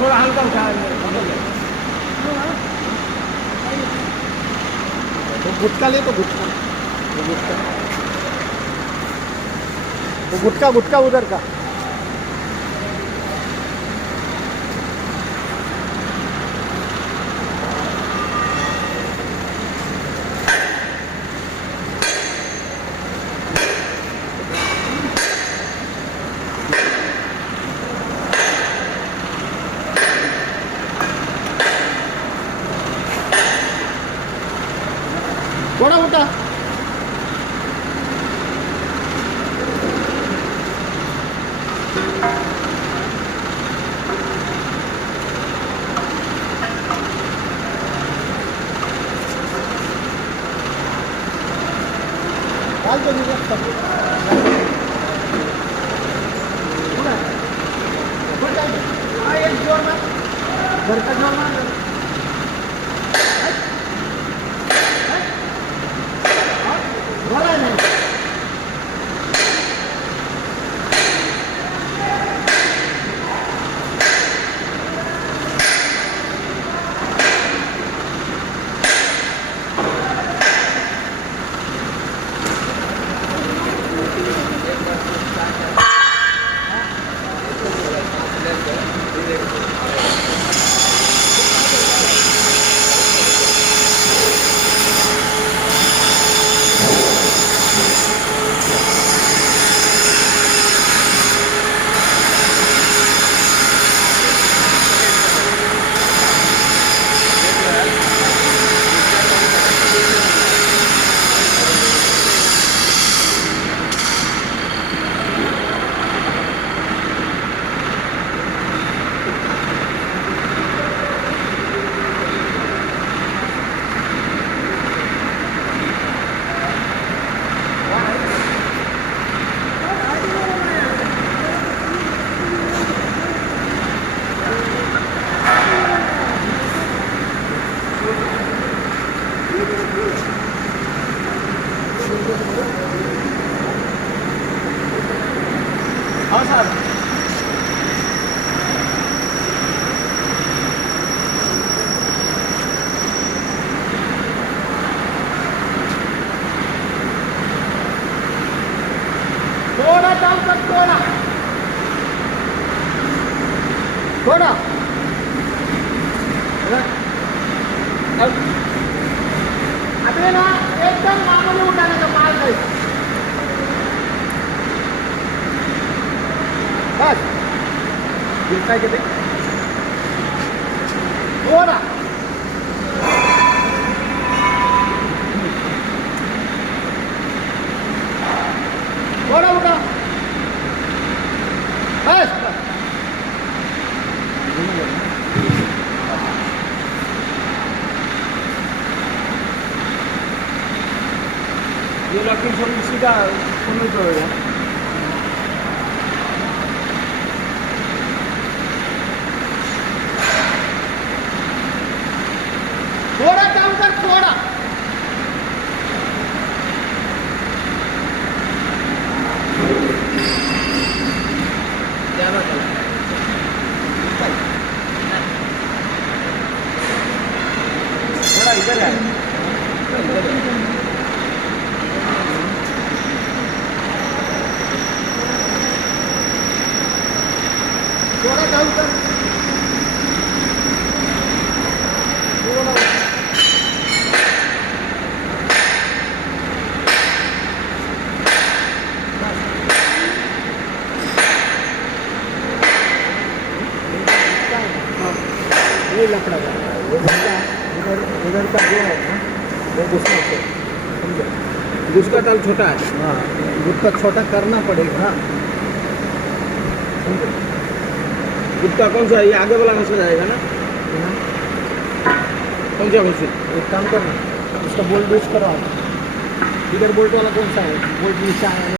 थोड़ा हल्का उठा तो गुटका ले तो गुटका वो गुटका गुटका उधर का थोड़ा उठा डाल तो नहीं एक जोर में घर का जोर में भरा नहीं हाँ सर थोड़ा डाउन कर थोड़ा थोड़ा अबे ना एकदम मामूली उठाने का माल गई बस गिरता है कितने थोड़ा थोड़ा उठा बस ये लकी सोनी सीधा सुनने को है थोड़ा काम कर थोड़ा थोड़ा इधर है थोड़ा डाउन कर थोड़ा ये लकड़ा का उधर उधर का जो है ना वो दूसरा से समझो दूसरा ताल छोटा है हाँ उसका छोटा करना पड़ेगा हाँ समझो गुप्ता कौन सा ये आगे वाला मशीन आएगा ना कौन सा मशीन एक काम करना उसका बोल्ट लूज करो इधर बोल्ट वाला कौन सा है बोल्ट नीचे आया